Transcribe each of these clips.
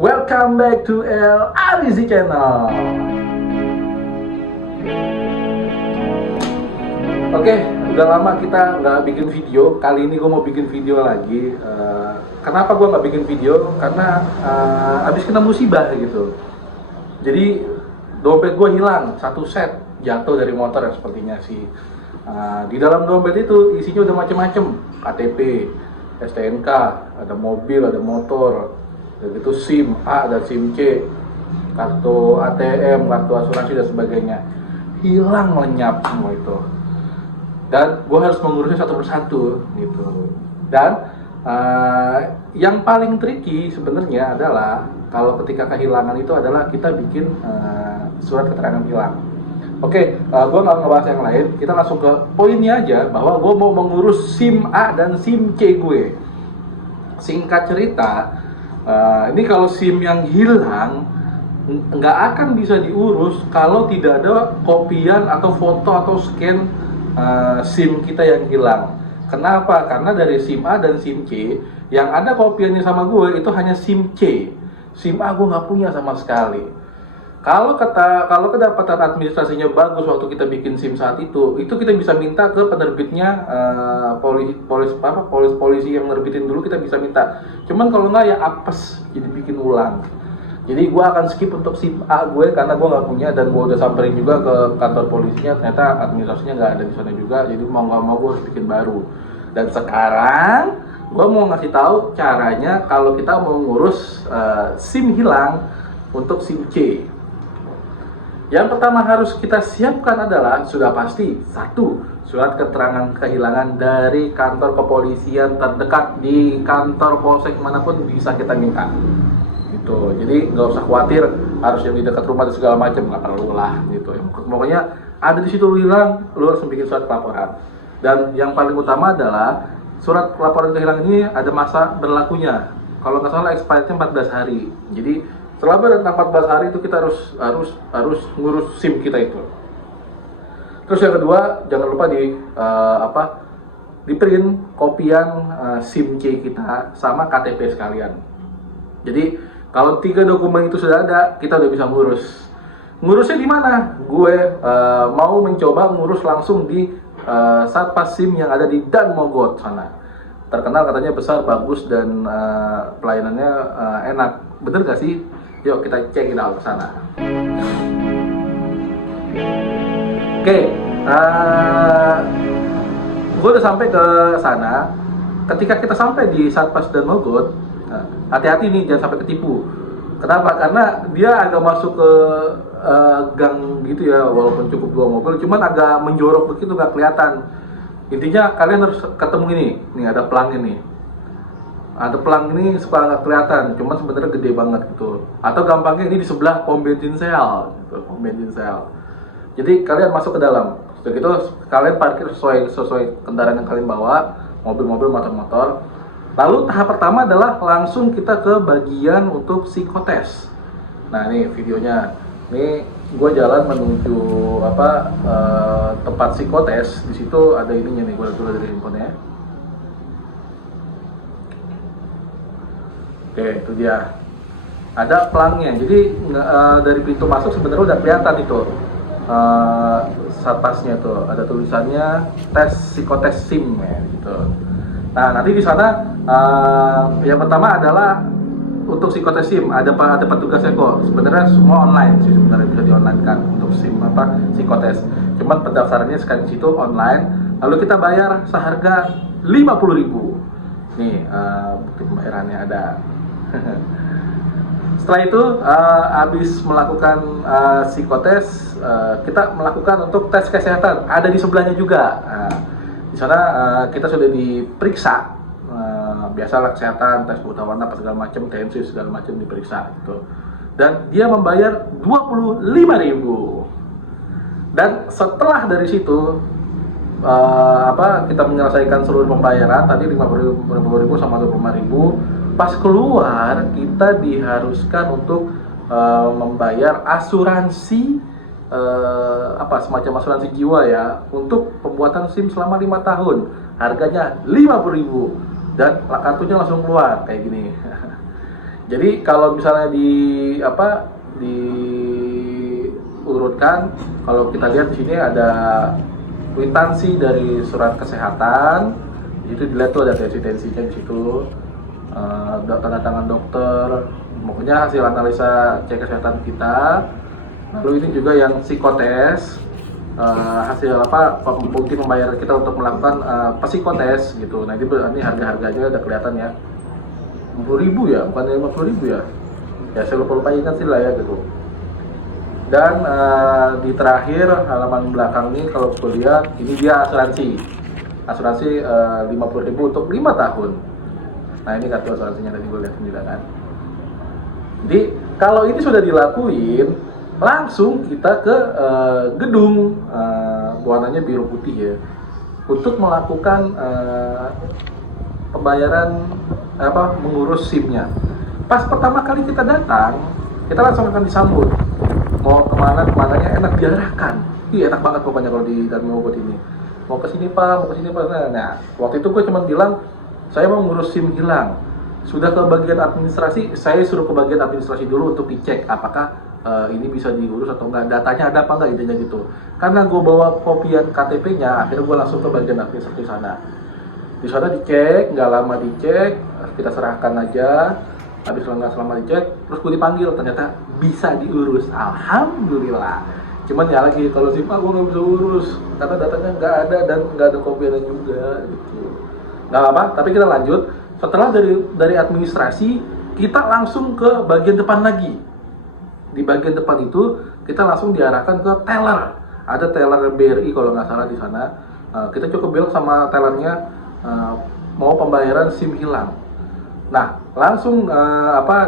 Welcome back to El Arizi Channel. Oke, udah lama kita nggak bikin video. Kali ini gue mau bikin video lagi. Kenapa gue nggak bikin video? Karena abis kena musibah gitu. Jadi dompet gue hilang, satu set jatuh dari motor ya sepertinya sih. Di dalam dompet itu isinya udah macem-macem, KTP, STNK, ada mobil, ada motor, udah gitu SIM A dan SIM C, kartu ATM, kartu asuransi dan sebagainya. Hilang lenyap semua itu. Dan gue harus mengurusnya satu persatu gitu. Dan yang paling tricky sebenarnya adalah kalau ketika kehilangan itu adalah kita bikin surat keterangan hilang. Oke, gue nggak ngebahas yang lain, kita langsung ke poinnya aja bahwa gue mau mengurus SIM A dan SIM C gue. Singkat cerita, ini kalau SIM yang hilang nggak akan bisa diurus kalau tidak ada kopian atau foto atau scan SIM kita yang hilang. Kenapa? Karena dari SIM A dan SIM C yang ada kopiannya sama gue itu hanya SIM C. SIM A gue nggak punya sama sekali. Kalau kedapatan administrasinya bagus waktu kita bikin SIM saat itu kita bisa minta ke penerbitnya, polisi yang nerbitin dulu kita bisa minta. Cuman kalau nggak ya apes, jadi bikin ulang. Jadi gue akan skip untuk SIM A gue karena gue nggak punya, dan gue udah samperin juga ke kantor polisinya, ternyata administrasinya nggak ada di sana juga. Jadi mau nggak mau gue harus bikin baru. Dan sekarang gue mau ngasih tahu caranya kalau kita mau ngurus SIM hilang untuk SIM C. Yang pertama harus kita siapkan adalah sudah pasti satu, surat keterangan kehilangan dari kantor kepolisian terdekat. Di kantor polsek manapun bisa kita minta. Gitu. Jadi nggak usah khawatir harus yang di dekat rumah dan segala macam, nggak perlu lah gitu. Pokoknya ada di situ hilang, lu harus bikin surat pelaporan. Dan yang paling utama adalah surat pelaporan kehilangan ini ada masa berlakunya. Kalau nggak salah expirednya 14 hari. Jadi setelah berentang 14 hari itu kita harus ngurus SIM kita itu. Terus yang kedua, jangan lupa di print kopian SIM C kita sama KTP sekalian. Jadi kalau 3 dokumen itu sudah ada, kita udah bisa ngurus. Ngurusnya di mana? Gue mau mencoba ngurus langsung di Satpas SIM yang ada di Dan Mogot sana. Terkenal katanya besar, bagus, dan pelayanannya enak. Bener gak sih? Yuk kita cekin out ke sana. Oke, gue udah sampai ke sana. Ketika kita sampai di Satpas Dan Mogot, hati-hati nih, jangan sampai ketipu. Kenapa? Karena dia agak masuk ke gang gitu ya, walaupun cukup 2 mobil, cuman agak menjorok begitu, nggak kelihatan. Intinya kalian harus ketemu ini, nih ada pelang ini. Ada pelang ini suka nggak kelihatan, cuman sebenarnya gede banget gitu. Atau gampangnya ini di sebelah pom bensin sel, gitu, pom bensin sel. Jadi kalian masuk ke dalam. Setelah itu kalian parkir sesuai kendaraan yang kalian bawa, mobil-mobil, motor-motor. Lalu tahap pertama adalah langsung kita ke bagian untuk psikotes. Nah ini videonya. Ini gue jalan menuju tempat psikotes. Di situ ada ininya nih, gue tulis dari handphonenya. Oke, itu dia. Ada pelangnya. Jadi dari pintu masuk sebenarnya udah kelihatan itu satpasnya tuh. Ada tulisannya tes psikotes SIM ya, gitu. Nah, nanti di sana yang pertama adalah untuk psikotes SIM ada petugasnya kok. Sebenarnya semua online sih, sebenarnya bisa di online kan untuk SIM psikotes. Cuman pendaftarannya sekarang di situ online. Lalu kita bayar seharga 50.000. Nih bukti pembayarannya ada. Setelah itu habis melakukan psikotes, kita melakukan untuk tes kesehatan. Ada di sebelahnya juga. Di sana kita sudah diperiksa, biasalah kesehatan, tes buta warna, segala macam, tensi segala macam diperiksa gitu. Dan dia membayar 25.000. Dan setelah dari situ kita menyelesaikan seluruh pembayaran tadi 50.000 sama 25.000. Pas keluar kita diharuskan untuk membayar asuransi semacam asuransi jiwa ya, untuk pembuatan SIM selama 5 tahun. Harganya 50.000 dan kartunya langsung keluar kayak gini. Jadi kalau misalnya diurutkan, kalau kita lihat di sini ada kwitansi dari surat kesehatan, itu dilihat tuh ada tensinya di situ, tanda tangan dokter, pokoknya hasil analisa cek kesehatan kita. Lalu ini juga yang psikotes, hasil bukti pembayaran kita untuk melakukan psikotes gitu. Nah ini harga-harganya udah kelihatan ya, 50.000 ya, bukan 50.000 ya. Ya saya lupa ingat sih lah ya gitu. Dan di terakhir halaman belakang ini kalau gue lihat ini dia asuransi 50.000 untuk 5 tahun. Nah ini kartu asuransinya tadi gue lihat juga kan. Jadi kalau ini sudah dilakuin, langsung kita ke gedung, warnanya biru putih ya, untuk melakukan pembayaran mengurus SIM-nya. Pas pertama kali kita datang, kita langsung akan disambut. Mau kemananya enak diarahkan. Iya enak banget pokoknya kalau di Dharma Bogor ini. Mau ke sini Pak, mau ke sini Pak. Nah, waktu itu gue cuma bilang saya mau ngurus SIM hilang. Sudah ke bagian administrasi, saya suruh ke bagian administrasi dulu untuk dicek apakah ini bisa diurus atau enggak, datanya ada apa enggak, intinya gitu. Karena gue bawa kopian KTP-nya, akhirnya gue langsung ke bagian administrasi sana. Di sana dicek, nggak lama dicek, kita serahkan aja. Habis selama dicek, terus gue dipanggil, ternyata bisa diurus, alhamdulillah. Cuman ya lagi, kalau SIM gue nggak bisa urus karena datanya nggak ada dan nggak ada kopiannya juga gitu. Nggak apa, tapi kita lanjut. Setelah dari administrasi, kita langsung ke bagian depan lagi. Di bagian depan itu kita langsung diarahkan ke teller. Ada teller BRI kalau nggak salah di sana. Kita cukup bilang sama tellernya mau pembayaran SIM hilang. Nah, langsung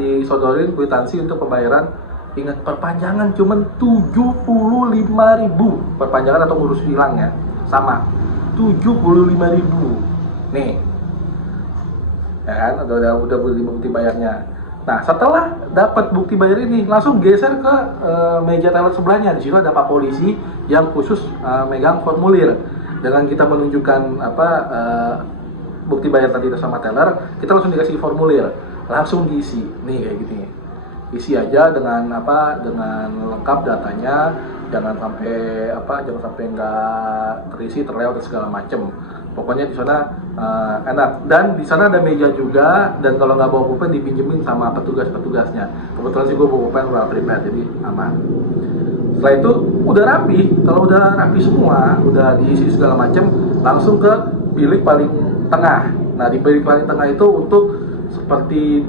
disodorin kwitansi untuk pembayaran. Ingat, perpanjangan cuman 75.000. Perpanjangan atau ngurus hilang ya, sama 75.000. Nih, ya kan, udah bukti bayarnya. Nah, setelah dapat bukti bayar ini, langsung geser ke meja teller sebelahnya. Di situ ada Pak Polisi yang khusus megang formulir. Dengan kita menunjukkan bukti bayar tadi sama teller, kita langsung dikasih formulir, langsung diisi. Nih kayak gini. Isi aja dengan lengkap datanya, jangan sampai nggak terisi, terlewat dan segala macem. Pokoknya di sana enak. Dan di sana ada meja juga, dan kalau nggak bawa pulpen dipinjemin sama petugasnya. Kebetulan sih gue bawa pulpen udah prepare, jadi aman. Setelah itu udah rapi. Kalau udah rapi semua, udah diisi segala macem, langsung ke bilik paling tengah. Nah di bilik paling tengah itu untuk seperti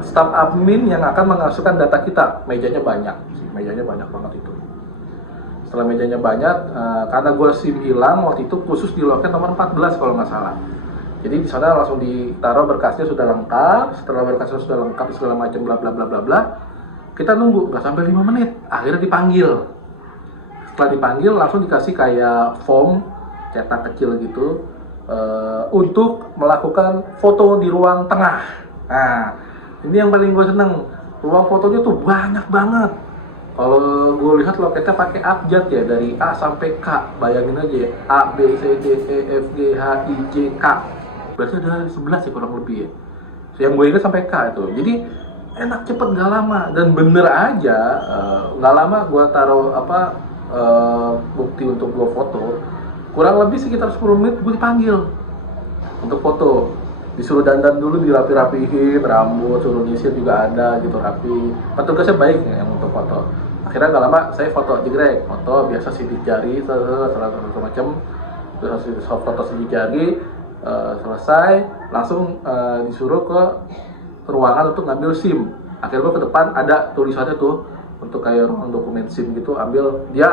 staf admin yang akan mengasukkan data kita. Mejanya banyak banget itu. Setelah mejanya banyak, karena gue SIM hilang waktu itu khusus di loket nomor 14 kalau nggak salah. Jadi di sana langsung ditaruh berkasnya sudah lengkap. Setelah berkasnya sudah lengkap segala macam bla bla bla bla bla, kita nunggu nggak sampai 5 menit. Akhirnya dipanggil. Setelah dipanggil langsung dikasih kayak form cetak kecil gitu untuk melakukan foto di ruang tengah. Nah, ini yang paling gue seneng. Ruang fotonya tuh banyak banget. Kalau gue lihat loketnya pakai abjad ya, dari A sampai K. Bayangin aja ya, A, B, C, D, E, F, G, H, I, J, K. Berarti ada 11 ya kurang lebih ya. Yang gue ingat sampai K itu. Jadi enak, cepet, gak lama. Dan bener aja, gak lama gue taruh bukti untuk gue foto. Kurang lebih sekitar 10 menit gue dipanggil untuk foto. Disuruh dandan dulu, dirapi-rapihin rambut, suruh nyisir juga ada gitu, rapi. Petugasnya baik ya yang untuk foto. Akhirnya nggak lama saya foto, jegrek, foto biasa sidik jari, salah macam, terus foto sidik jari, selesai, langsung disuruh ke ruangan untuk ngambil SIM. Akhirnya gue ke depan, ada tulisannya tuh untuk kayak ruang dokumen SIM gitu, ambil. Dia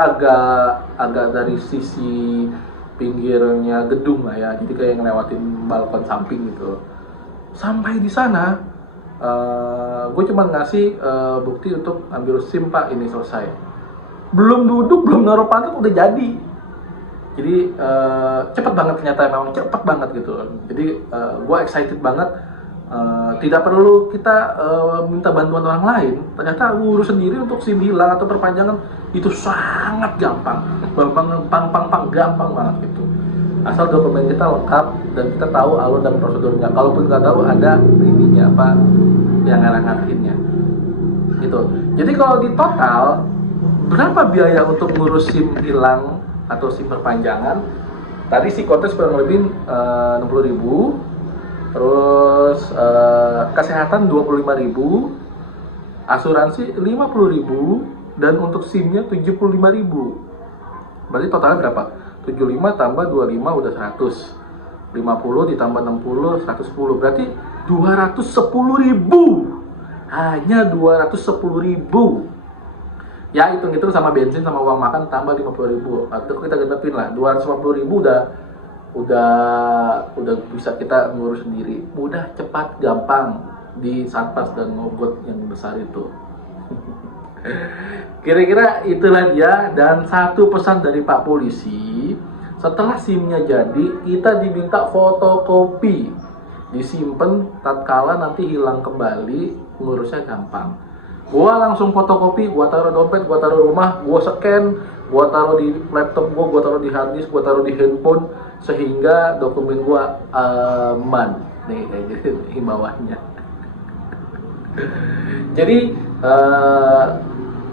agak dari sisi pinggirnya gedung lah ya, jadi kayak ngelewatin balkon samping gitu. Sampai di sana, gue cuma ngasih bukti untuk ambil SIM Pak, ini selesai. Belum duduk, belum naruh pantat udah jadi. Jadi cepet banget, ternyata memang cepet banget gitu. Jadi gue excited banget. Tidak perlu kita minta bantuan orang lain. Ternyata urus sendiri untuk SIM hilang atau perpanjangan itu sangat gampang, gampang banget gitu. asal dokumen kita lengkap dan kita tahu alur dan prosedurnya. Kalaupun nggak tahu, ada ininya apa yang ngarang-ngaranginnya gitu. Jadi kalau di total berapa biaya untuk ngurus SIM hilang atau SIM perpanjangan? Tadi psikotes kurang lebih 60.000, terus kesehatan 25.000, asuransi 50.000, dan untuk SIM-nya 75.000. Berarti totalnya berapa? 75 tambah 25 udah 100. 50 ditambah 60 110. Berarti 210.000. Hanya 210.000. Ya hitung-hitung sama bensin sama uang makan tambah 50.000. Atau kita genepin lah 250.000 udah bisa kita ngurus sendiri. Mudah, cepat, gampang di Satpas dan Mogot yang besar itu. Kira-kira itulah dia. Dan satu pesan dari Pak Polisi, setelah SIM-nya jadi, kita diminta fotokopi, disimpan tatkala nanti hilang kembali, ngurusnya gampang. Gua langsung fotokopi, gua taruh dompet, gua taruh rumah, gua scan, gua taruh di laptop gua taruh di hard disk, gua taruh di handphone, sehingga dokumen gua aman. Nih kayak gitu himbauannya. Jadi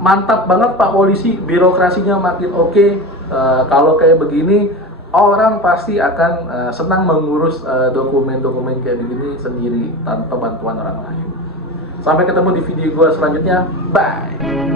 mantap banget Pak Polisi, birokrasinya makin oke. Kalau kayak begini, orang pasti akan senang mengurus dokumen-dokumen kayak begini sendiri tanpa bantuan orang lain. Sampai ketemu di video gue selanjutnya, bye.